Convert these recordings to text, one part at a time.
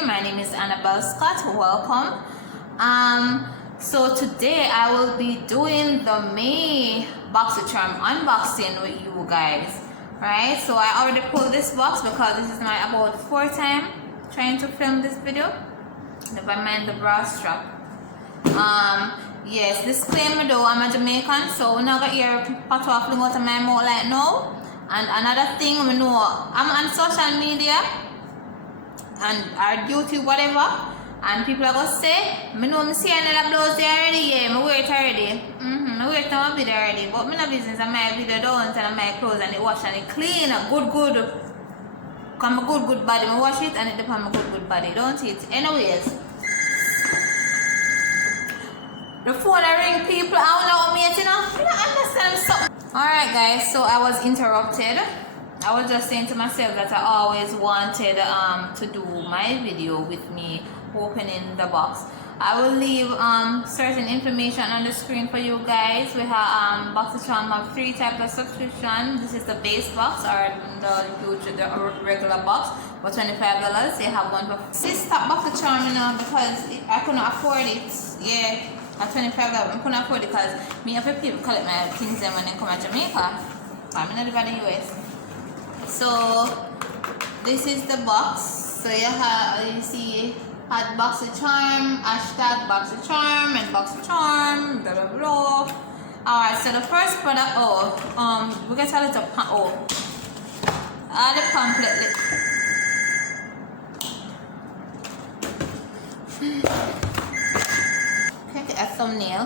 here. My name is Annabel Scott. Welcome. So today I will be doing the May Boxycharm unboxing with you guys. Right? So I already pulled this box because this is my about fourth time trying to film this video. Never mind the bra strap. Yes, disclaimer though, I'm a Jamaican, so we're not gonna hear pot off fling out of my mouth like now. And another thing, we know I'm on social media and our YouTube, whatever, and people are gonna say, me know me see another blouse there already, yeah, me wear it already. I wear it on my video already, but me no business on my video don't and my clothes and it wash and it clean, good. Come a good body, me wash it and it depend on my good body, don't it? Anyways. The phone I ring people, I don't know me, you know, I don't understand something. Alright guys, so I was interrupted. I was just saying to myself that I always wanted to do my video with me opening the box. I will leave certain information on the screen for you guys. We have Boxycharm have 3 types of subscription. This is the base box or the regular box for $25. They have one for this top Boxycharm, you know, because I couldn't afford it. Yeah. At $25, I couldn't afford it because me and people collect my things then when they come to Jamaica. I'm in the US. So this is the box. So you see had Boxycharm, hashtag Boxycharm and Boxycharm, blah blah blah. Alright, so the first product, we get a little the pamphlet. A thumbnail.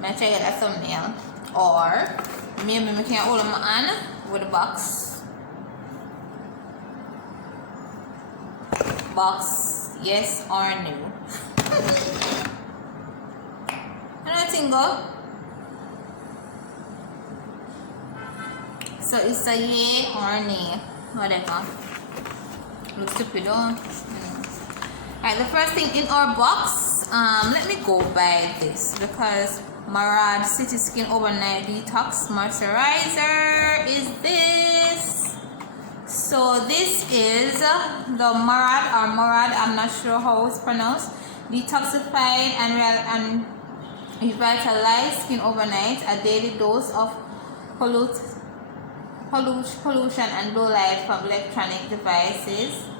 Let's try to get a thumbnail, or maybe we can hold them on with a box. Box, yes or no? Another thing go. So it's a yay or nay, whatever. Looks stupid, though. Alright, the first thing in our box, let me go by this because Marad City Skin Overnight Detox Moisturizer is this. So this is the Marad, I'm not sure how it's pronounced, detoxified and revitalized skin overnight, a daily dose of pollution and blue light from electronic devices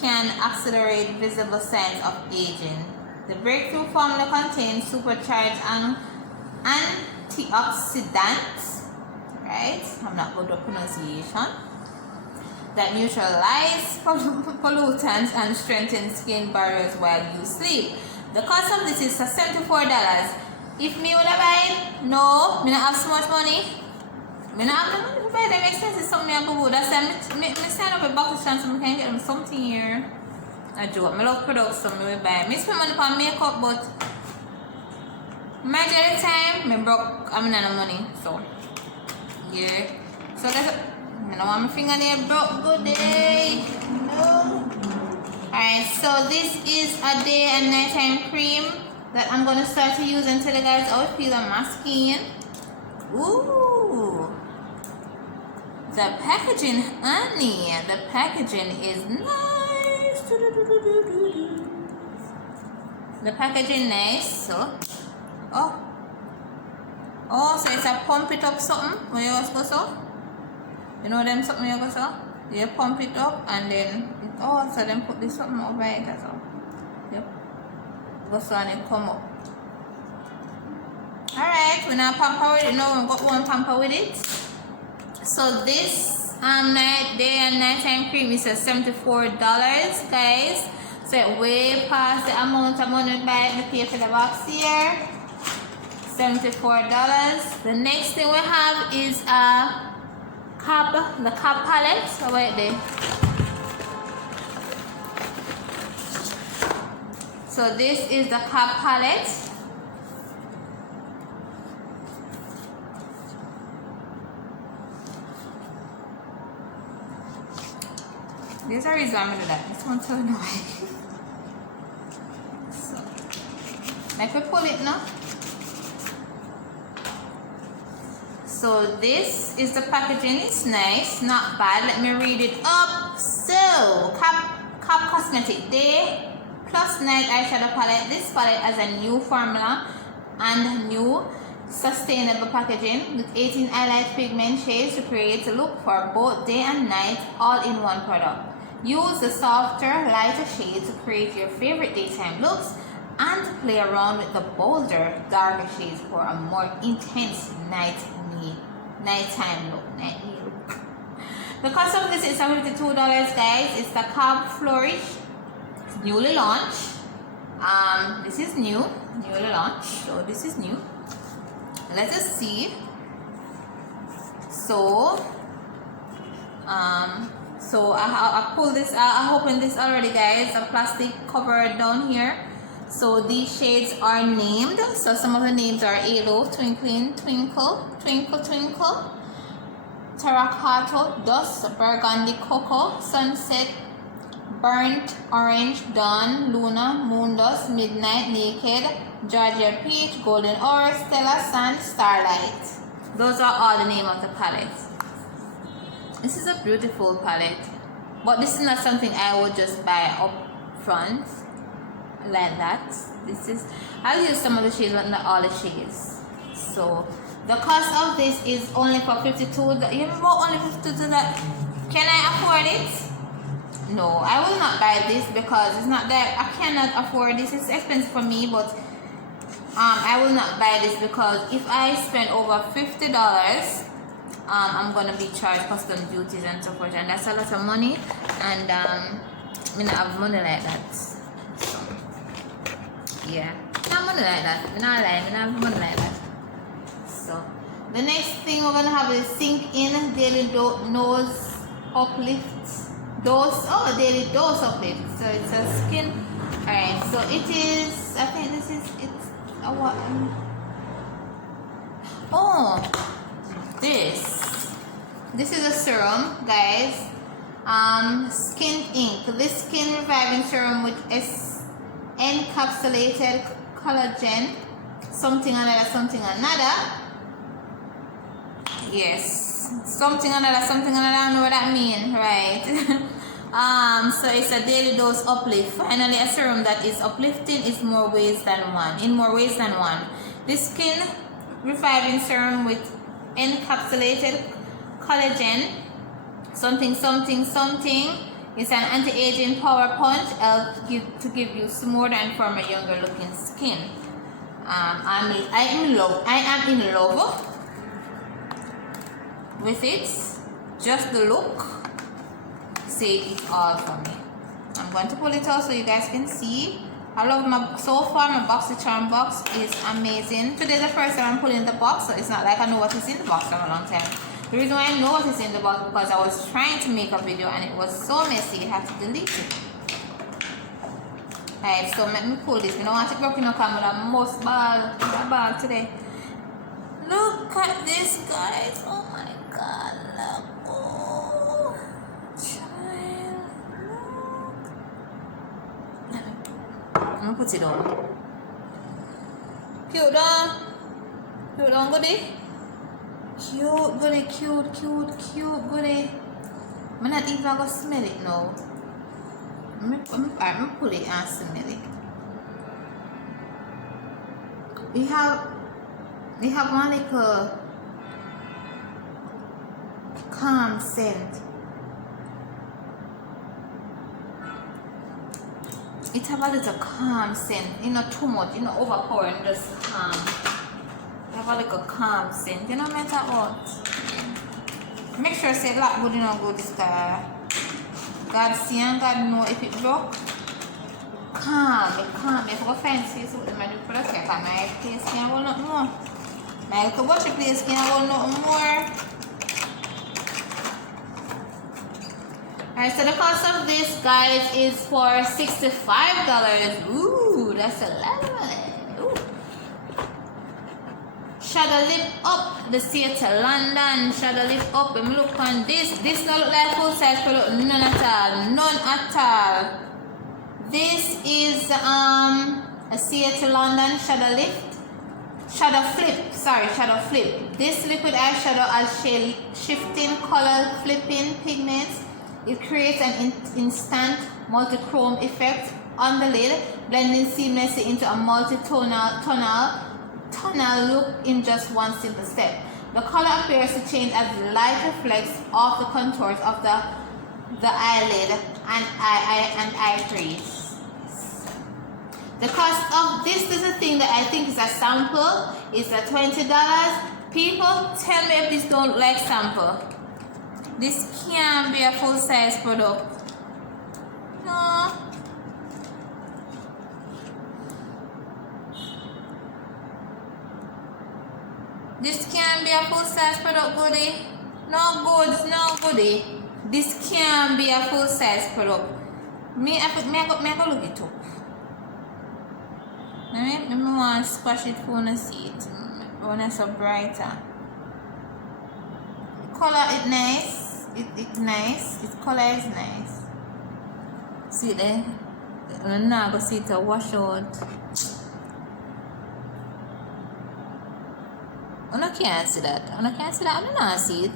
can accelerate visible signs of aging. The breakthrough formula contains supercharged antioxidants, right? I'm not good with pronunciation. That neutralize pollutants and strengthen skin barriers while you sleep. The cost of this is $74. If me would have buy it, no, me not have so much money. Me not have the money to buy them expensive something I go. That's why me sign up a Boxycharm so I can get them something here. I joke. I love products so me will buy. Me spend money on makeup, but majority of the time me broke. I mean, no money. So yeah. So let's. I don't want my fingernail broke. Good day. No. Alright. So this is a day and nighttime cream that I'm gonna start to use until the guys out peel on my skin. Ooh. The packaging, honey, the packaging is nice. The packaging nice, so. So it's a pump it up something when you go so. You know them something you go so? You pump it up and then, so then put this something over it as well. Yep. Go so and it come up. Alright, we're not pamper with it now, we got one pamper with it. So this day and nighttime cream is $74, guys. So it way past the amount of money to pay for the box here. $74. The next thing we have is the cap palette. So wait there. So this is the cap palette. There's a reason I'm gonna do that. This one's so annoying. So, like we pull it now. So this is the packaging. It's nice, not bad. Let me read it up. So Cap Cosmetic Day Plus Night Eyeshadow Palette. This palette has a new formula and new sustainable packaging with 18 highlight pigment shades to create a look for both day and night, all in one product. Use the softer, lighter shades to create your favorite daytime looks and play around with the bolder, darker shades for a more intense nighttime look. The cost of this is $72, guys. It's the Cab Flourish. It's newly launched. This is newly launched. So this is new. Let us see. So I pulled this. I opened this already, guys. A plastic cover down here. So these shades are named. So some of the names are Halo, Twinkling, Twinkle, Twinkle, Twinkle, Terracotta, Dust, Burgundy, Cocoa, Sunset, Burnt Orange, Dawn, Luna, Moondust, Midnight, Naked, Georgia Peach, Golden Ore, Stella, Sand, Starlight. Those are all the name of the palettes. This is a beautiful palette, but this is not something I would just buy up front like that. I'll use some of the shades, but not all the shades. So the cost of this is only for $52. You know, only $52. Can I afford it? No, I will not buy this because it's not that I cannot afford this. It's expensive for me, but I will not buy this because if I spend over $50, I'm gonna be charged custom duties and so forth, and that's a lot of money, and I don't have money like that. So yeah, not money like that. I'm not lying, I don't have money like that. So the next thing we're gonna have is Sink In Daily Nose Uplift. Daily Dose Uplift. So it's a skin. Alright, so it is, I think it's a what? This is a serum, guys. Skin Ink. This skin reviving serum with encapsulated collagen, something another. Yes, something another. I don't know what that means, right? So it's a daily dose uplift. Finally, a serum that is uplifting in more ways than one. This skin reviving serum with encapsulated collagen, something. It's an anti-aging power punch to give you smoother and firmer, younger looking skin. I am in love with it. Just the look say it all for me. I'm going to pull it out so you guys can see. I love my Boxycharm box is amazing. Today is the first time I'm pulling the box, so it's not like I know what is in the box for a long time. The reason why I know what is in the box because I was trying to make a video and it was so messy I had to delete it. Alright, so let me pull this. I don't want it broken up. I'm gonna most ball today. Look at this, guys. Oh my god, look. Oh, child, look. I'm gonna put it on. Cute, goodie. Cute, goodie. I'm not even gonna smell it now. I'm gonna put it and smell it. We have one like a calm scent. It have a little calm scent, not too much, not overpowering, just calm. It have a little calm scent, you know what I'm talking about? Make sure say black good, good this guy. God see and God know if it broke. Calm. If I go fancy, so the man put a check on my place, can I want nothing more? My little watch your place, can I want nothing more? Alright, so the cost of this, guys, is for $65. Ooh, that's a lot of money. Ooh. Shadow Lip Up, the Theatre London. Shadow Lip Up. Let me look on this. This don't look like full size product. None at all. This is a Theatre London Shadow shadow flip. This liquid eyeshadow has shifting color flipping pigments. It creates an instant multi-chrome effect on the lid, blending seamlessly into a tonal look in just one simple step. The color appears to change as the light reflects off the contours of the eyelid and eye crease. The cost of this is a thing that I think is a sample. It's at $20. People, tell me if this don't look like sample. This can't be a full size product. No. This can't be a full size product, goodie. No goods, no goodie. This can't be a full size product. Me I go look it up. Let me want to squash it for to see it. When it's so brighter. Color is nice. It's nice. Its color is nice. See there? I'm not going to see it to wash out. I can't see that. I can't see that. I don't know see it.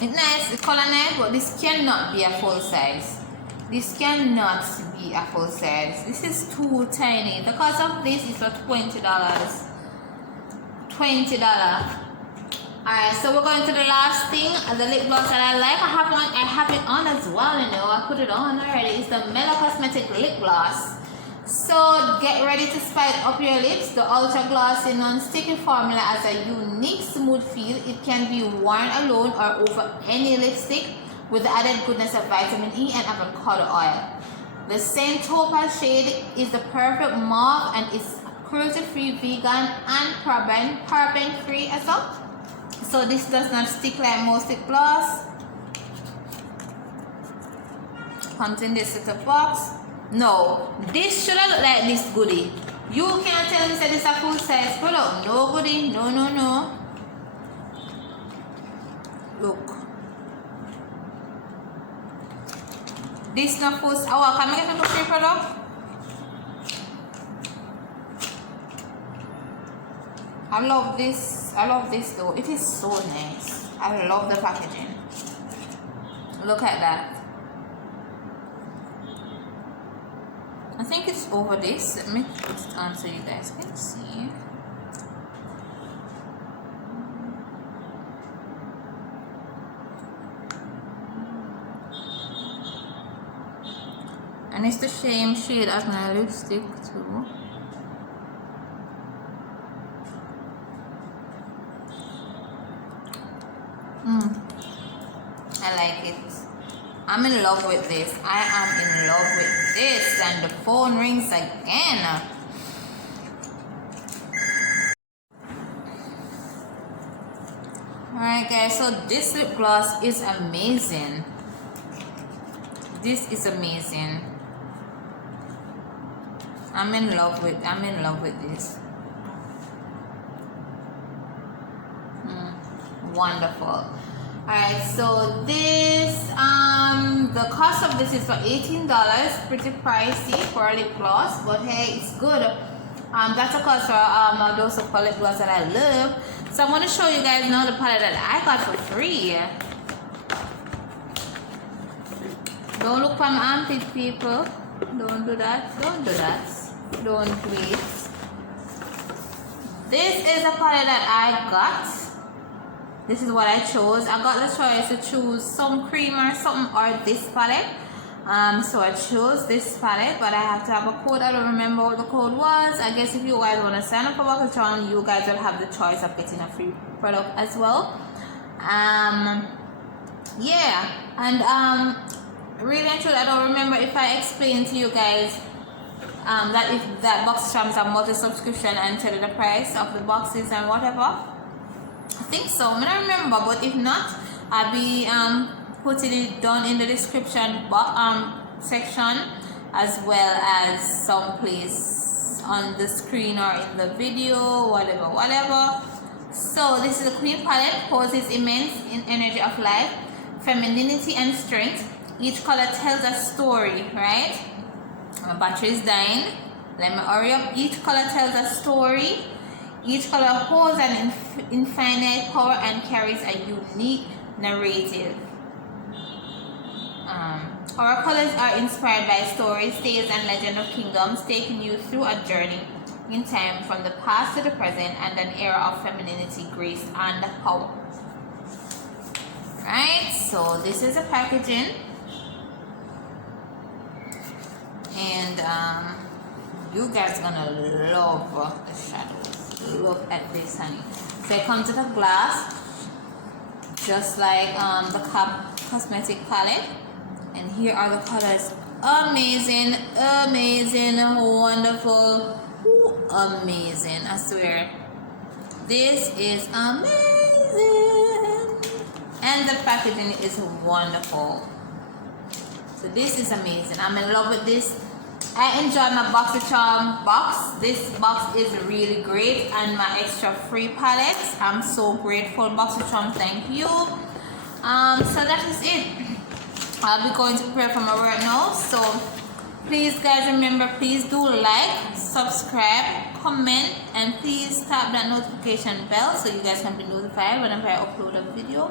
It's nice, the color nice, but this cannot be a full size. This cannot be a full size. This is too tiny. The cost of this is for $20. $20. Alright, so we're going to the last thing, the lip gloss that I like. I have it on as well, you know. I put it on already. It's the Mellow Cosmetic Lip Gloss. So get ready to spice up your lips. The ultra glossy non-sticky formula has a unique smooth feel. It can be worn alone or over any lipstick with the added goodness of vitamin E and avocado oil. The same topaz shade is the perfect mauve and it's cruelty-free, vegan and paraben-free as well. So this does not stick like most lip gloss. Comes in this little box. No, this should have looked like this goodie. You can't tell me that this is a full size product. No goodie, no. Look. This not full size. Oh, can I get a free product? I love this though. It is so nice. I love the packaging. Look at that. I think it's over this. Let me put it on so you guys can see. And it's the same shade as my lipstick too. I like it. I'm in love with this. I am in love with this. And the phone rings again. Alright guys, so this lip gloss is amazing. This is amazing. I'm in love with this. Wonderful. Alright, so this the cost of this is for $18. Pretty pricey for a lip gloss, but hey, it's good. That's a cost for those of lip gloss that I love. So I'm going to show you guys now the palette that I got for free. Don't look for my armpit, people. Don't do that. Don't do that. Don't please. This is a palette that I got. This is what I chose. I got the choice to choose some cream or something or this palette. So I chose this palette, but I have to have a code. I don't remember what the code was. I guess if you guys want to sign up for Boxycharm, you guys will have the choice of getting a free product as well. Yeah, and really and truly, I don't remember if I explained to you guys that Boxycharm is a multi-subscription and tell you the price of the boxes and whatever. I think so. I don't remember, but if not, I'll be putting it down in the description section, as well as someplace on the screen or in the video, whatever. So this is a Queen palette. Poses immense in energy of life, femininity and strength. Each color tells a story, right? My battery is dying. Let me hurry up. Each color tells a story. Each color holds an infinite power and carries a unique narrative. Our colors are inspired by stories, tales, and legend of kingdoms, taking you through a journey in time from the past to the present and an era of femininity, grace, and power. Right, so this is the packaging, and you guys are gonna love the shadows. Look at this, honey. So it comes with a glass, just like the cosmetic palette, and here are the colors. Amazing, amazing, wonderful. Ooh, amazing, I swear. This is amazing. And the packaging is wonderful. So this is amazing. I'm in love with this. I enjoy my Boxycharm box. This box is really great, and my extra free palettes. I'm so grateful, Boxycharm. Thank you. So that is it. I'll be going to prepare for my work now. So please, guys, remember, please do like, subscribe, comment, and please tap that notification bell so you guys can be notified whenever I upload a video.